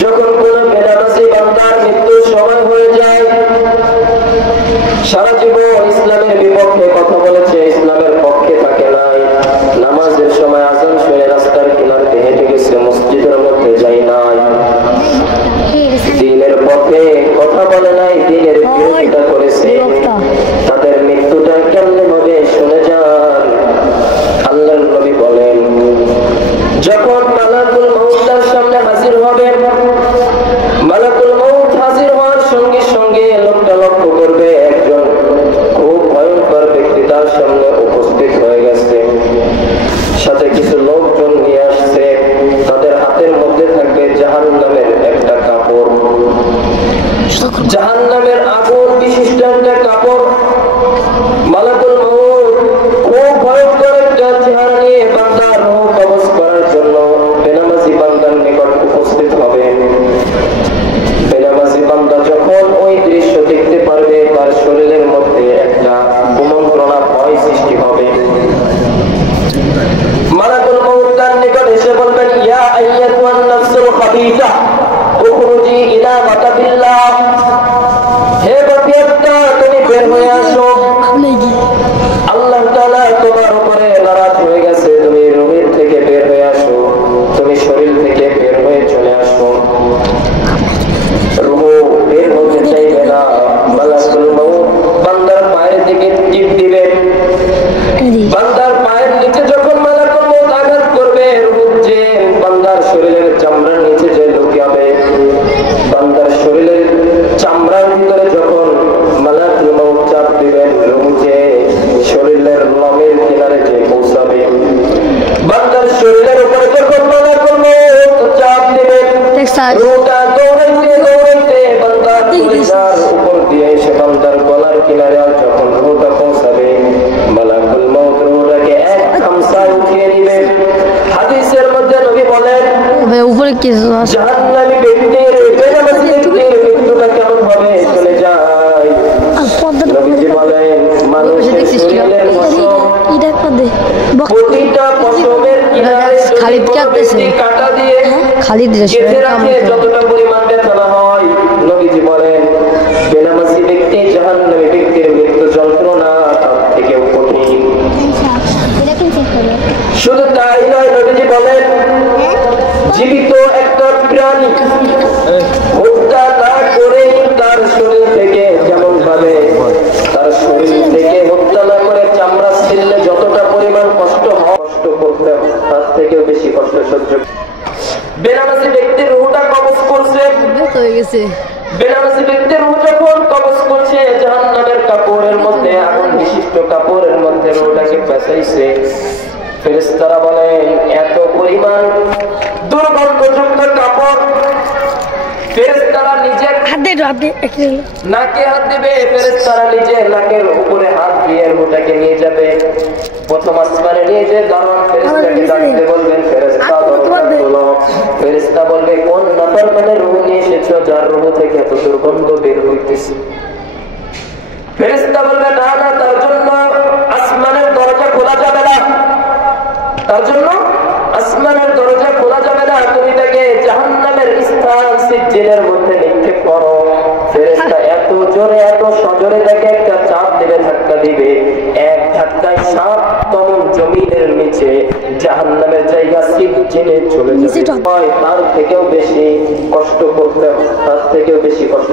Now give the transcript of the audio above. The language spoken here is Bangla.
যখন কোন বেনামাজি বান্দার মৃত্যুর সময় হয়ে যায়, সারা জীবন ইসলামের বিপক্ষে কথা বলেছে, ইসলামের পক্ষে থাকে নাই, নামাজের সময় আজান শুনে রাস্তার কিনারে হেঁটে গেছে, মসজিদের মধ্যে যায় নাই, দ্বীনের পক্ষে কথা বলে নাই, দ্বীনের বিরোধিতা করেছে, তাদের মৃত্যুটা কেমনে হবে শুনে যান। আল্লাহর নবী বলেন, যখন মালাকুল মউত তার সামনে হাজির হবে, মালাকুল মউত হাজির হওয়ার সঙ্গে সঙ্গে লোকটা লক্ষ্য করবে একজন খুব ভয়ঙ্কর ব্যক্তি তার সামনে উপস্থিত হয়ে গেছে, সাথে কিছু লোকজন নিয়ে আসছে, তাদের হাতের মধ্যে থাকবে জাহান্নামের একটা কাপড়, জাহান্নামের আগুন বিশিষ্ট একটা কাপড়। মালাকুল মউত খুব ভয়ঙ্কর একটা চেহারা নিয়ে বান্দার রূহ কবজ করার জন্য বেনামাজি বান্দার নিকট উপস্থিত হবে। বেনামাজি বান্দা যখন ওই দৃশ্য দেখতে পারবে, তার শরীরের মধ্যে একটা কুমন্ত্রণা ভয় সৃষ্টি হবে। মালাকুল মউত তার নিকট এসে বলবেন, ইয়া আইয়াতুন নাফসুল খাবিসা উখরুজি ইলা মাতাবিল্লাহ, হে বান্দাটা তুমি বের হয়ে আসো, আল্লাহ তাআলা তোমার উপরে নারাজ হয়ে গেছে, তুমি রূহের থেকে বের হয়ে আসো, তুমি শরীর থেকে বের হয়ে চলে আসো। রূহ বের হতে চাইবে না, মালাকুল মউত বান্দার পায়ের দিকে টিপ দিবে, বান্দার পায়ের নিচে যখন মালাকুল মউত আঘাত করবে, রূহ যে বান্দার শরীরের চামড়ার নিচে যে ঢুকাবে, বান্দার শরীরের চামড়ার ভিতরে যখন মালাকুল মউত চাপ দিবেন, রূহ যে শরীরের লোমের কিনারে যে পৌঁছাবে, বান্দার শরীরের উপরে যখন মালাকুল মউত চাপ দিবেন, রূহটা দৌড়াইতে দৌড়াইতে বান্দার কলিজার উপর দিয়ে এসে বান্দার গলার কিনারে যখন রূহটা পৌঁছাবে, মালাকুল মউত রূহটাকে এক খামসায় উঠিয়ে নেবে। হাদিসের মধ্যে নবী বলেন, উপরে কিছু জাহান্নামী ব্যক্তির বেনামাজি ব্যক্তির মৃত্যুটা কেমন হবে চলে যায়। নবীজি বলেন, মানুষের শরীরের পশম, প্রতিটা পশমের কিনারে যদি কাঁটা দিয়ে কেটে রাখে যতটা পরিমাণ ব্যথা না হয়, নবীজি বলেন বেনামাজি ব্যক্তি জাহান্নামী ব্যক্তির মৃত্যু যন্ত্রণা তার থেকেও কঠিন। শুধু তাই নয়, নবীজি বলেন জীবিত একটা প্রাণী হত্যা না করে তার শরীর থেকে, যেমন ভাবে তার শরীর থেকে হত্যা না করে চামড়া ছিললে যতটা পরিমাণ কষ্ট হয়, কষ্ট করতে তার থেকেও বেশি কষ্ট সহ্য। বেনামাজি ব্যক্তির রূহটা কবজ করছে, বেনামাজি ব্যক্তির রূহ যখন কবজ করছে, জাহান্নামের কাপড়ের মধ্যে, আগুন বিশিষ্ট কাপড়ের মধ্যে রূহটাকে পেঁচাইছে। ফেরেশতারা বলেন এত পরিমাণ দুর্গন্ধযুক্ত কাপড়, ফেরেশতারা নিজে নাকে হাত দিবে, ফেরেশতারা নিজে নাকের উপরে হাত দিয়ে রূহটাকে নিয়ে যাবে, প্রথম আসমানে নিয়ে যে দারোয়ান ফেরেশতাকে ডাকতে বলবেন, ফেরেশতা দরজা খোলো। ফেরেশতা বলবে, কোন নাফরমানের রূহ নিয়ে এসেছো যার রূহ থেকে এত দুর্গন্ধ বের হইতেছে? ফেরেশতা বলবে, না না, তার জন্য আসমানের দরজা খোলা যাবে না, তার জন্য আসমানের দরজা খোলা যাবে না, তুমি তাকে জাহান্নামের স্থান সিজ্জিনের মধ্যে নিক্ষেপ করো। ফেরেশতা এত জোরে এত সজোরে তাকে একটা চাপ দিবে, ধাক্কা দিবে, এক ধাক্কায় 7 তমন জমিনের নিচে জাহান্নামের জায়গা সিজ্জিনে চলে যাবে। তার থেকেও বেশি কষ্ট করতে, তার থেকেও বেশি কষ্ট